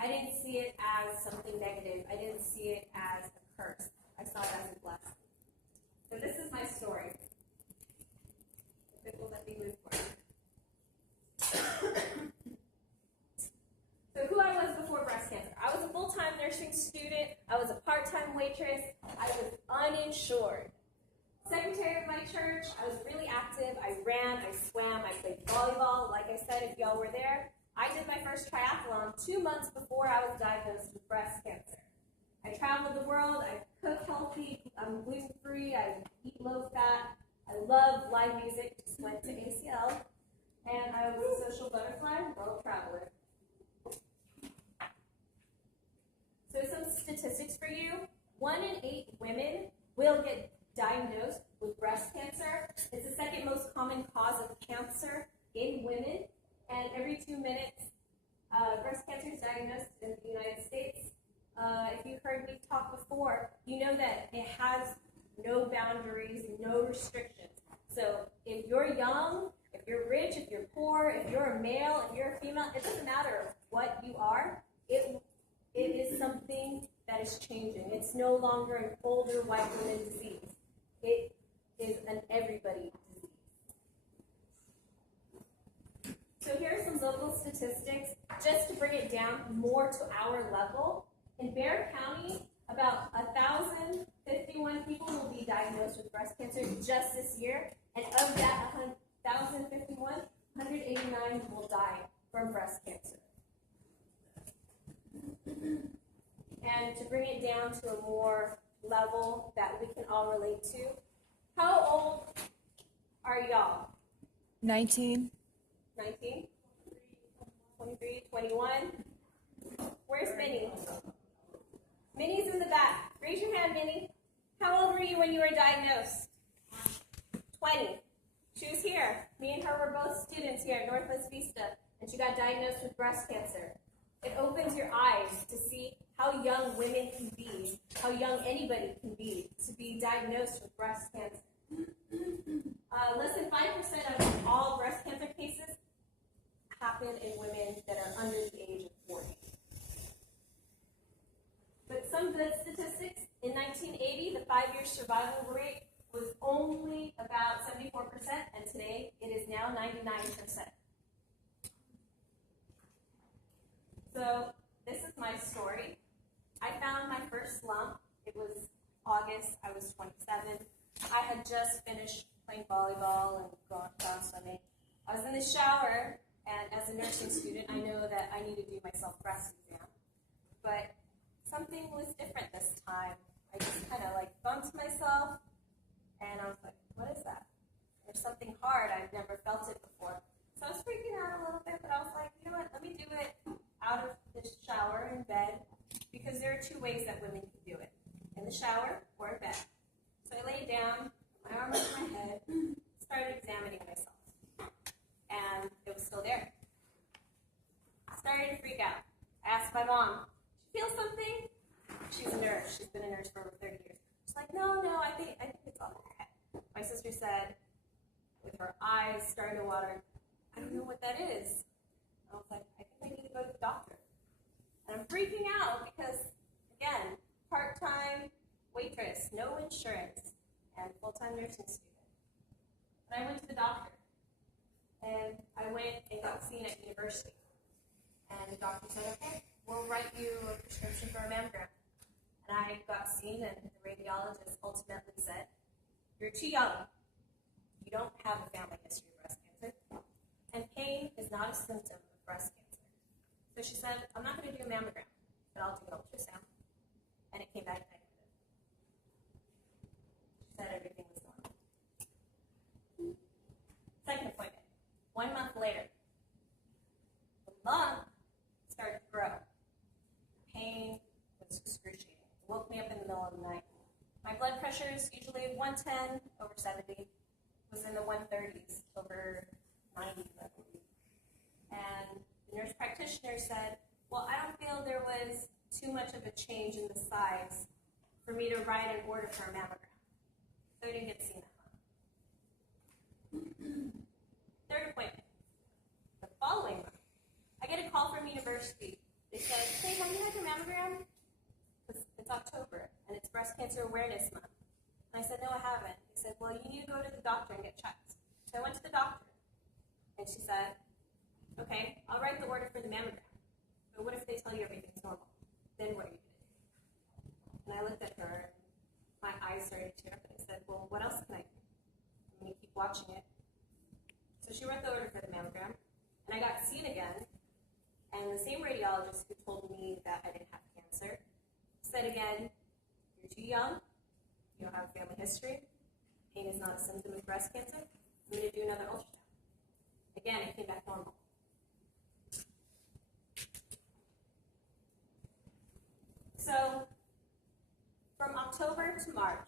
I didn't see it as something negative. I didn't see it as a curse. I saw it as a blessing. So this is my story. If it will let me move forward. So who I was before breast cancer. I was a full-time nursing student. I was a part-time waitress. I was uninsured. Secretary of my church. I was really active. I ran, I swam, I played volleyball. Like I said, if y'all were there, I did my first triathlon 2 months before I was diagnosed with breast cancer. I traveled the world. I cook healthy. I'm gluten-free. I eat low-fat. I love live music. Just went to ACL. And I was a social butterfly, world traveler. So some statistics for you. 1 in 8 women will get diagnosed with breast cancer. It's the second most common cause of cancer in women. And every 2 minutes, breast cancer is diagnosed in the United States. If you heard me talk before, you know that it has no boundaries, no restrictions. So if you're young, if you're rich, if you're poor, if you're a male, if you're a female, it doesn't matter what you are. It is something that is changing. It's no longer an older white woman disease. It is an everybody disease. So here are some local statistics, just to bring it down more to our level. In Bexar County, about 1,051 people will be diagnosed with breast cancer just this year, and of that 1,051, 189 will die from breast cancer. And to bring it down to a more level that we can all relate to, how old are y'all? 19. 19? 23, 21? Where's Minnie? Minnie's in the back. Raise your hand, Minnie. How old were you when you were diagnosed? 20. She was here. Me and her were both students here at Northwest Vista, and she got diagnosed with breast cancer. It opens your eyes to see how young women can be, how young anybody can be to be diagnosed with breast cancer. Less than 5% of all breast cancer cases happen in women that are under the age of 40. But some good statistics, in 1980, the 5-year survival rate was only about 74%, and today it is now 99%. So this is my story. I found my first lump. It was August. I was 27. I had just finished playing volleyball and gone swimming. I was in the shower, and as a nursing student, I know that I need to do my self-breast exam. But something was different this time. I just kind of bumped myself, and I was like, what is that? There's something hard. I've never felt it before. So I was freaking out a little bit, but I was like, you know what, let me do it out of the shower in bed, because there are 2 ways that women can do it, in the shower or in bed. So I laid down, my arm over my head, started examining myself, and it was still there. I started to freak out. I asked my mom, "Did you feel something?" She's a nurse. She's been a nurse for over 30 years. She's like, no, I think it's all okay. My sister said, with her eyes starting to water, "I don't know what that is." I was like, I think I need to go to the doctor. And I'm freaking out because, again, part-time waitress, no insurance, and full-time nursing student. But I went to the doctor, and I went and got seen at university. And the doctor said, okay, we'll write you a prescription for a mammogram. And I got seen, and the radiologist ultimately said, you're too young. You don't have a family history of breast cancer. And pain is not a symptom of breast cancer. So she said, I'm not going to do a mammogram, but I'll do an ultrasound. And it came back negative. She said everything was normal. Second appointment, 1 month later. The lump started to grow. Pain was excruciating. It woke me up in the middle of the night. My blood pressure is usually 110 over 70. It was in the 130s over 90, I believe. And the nurse practitioner said, well, I don't feel there was too much of a change in the size for me to write an order for a mammogram. So I didn't get seen that month. Third appointment. The following month, I get a call from university. They said, hey, October, and it's Breast Cancer Awareness Month. And I said, no, I haven't. He said, well, you need to go to the doctor and get checked. So I went to the doctor, and she said, okay, I'll write the order for the mammogram. But what if they tell you everything's normal? Then what are you going to do? And I looked at her, and my eyes started to tear up, and I said, well, what else can I do? I'm going to keep watching it. So she wrote the order for the mammogram, and I got seen again, and the same radiologist who told me that I didn't have cancer said again, you're too young, you don't have a family history, pain is not a symptom of breast cancer, I'm going to do another ultrasound. Again, it came back normal. So, from October to March,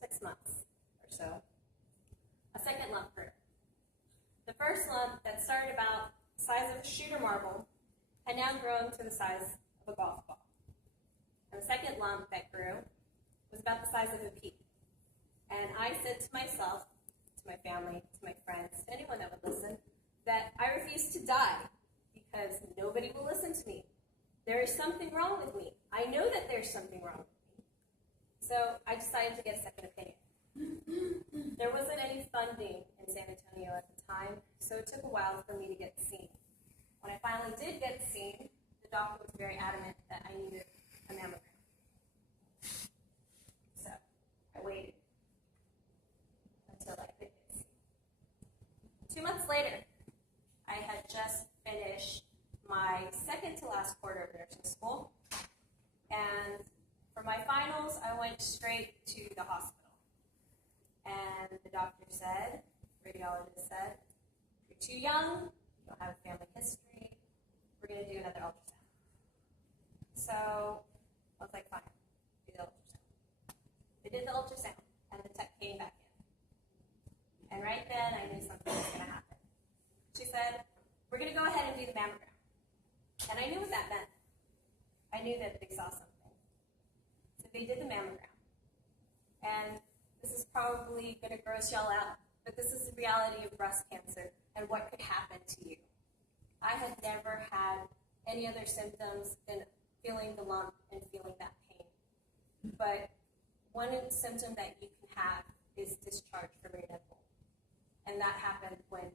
6 months or so, a second lump grew. The first lump that started about the size of a shooter marble had now grown to the size of a golf ball. And the second lump that grew was about the size of a pea. And I said to myself, to my family, to my friends, to anyone that would listen, that I refuse to die because nobody will listen to me. There is something wrong with me. I know that there's something wrong with me. So I decided to get a second opinion. There wasn't any funding in San Antonio at the time, so it took a while for me to get seen. When I finally did get seen, the doctor was very adamant that I needed a mammogram. So I waited until I could get seen. 2 months later, I had just finished my second to last quarter of nursing school, and for my finals, I went straight to the hospital. And the doctor said, the radiologist said, you're too young, you don't have a family history, we're going to do another ultrasound. So I was like, fine, do the ultrasound. They did the ultrasound, and the tech came back in. And right then, I knew something was going to happen. She said, we're going to go ahead and do the mammogram. And I knew what that meant. I knew that they saw something. So they did the mammogram. And this is probably going to gross y'all out, but this is the reality of breast cancer and what could happen to you. I had never had any other symptoms than feeling the lump and feeling that pain. But one symptom that you can have is discharge from your nipple. And that happened when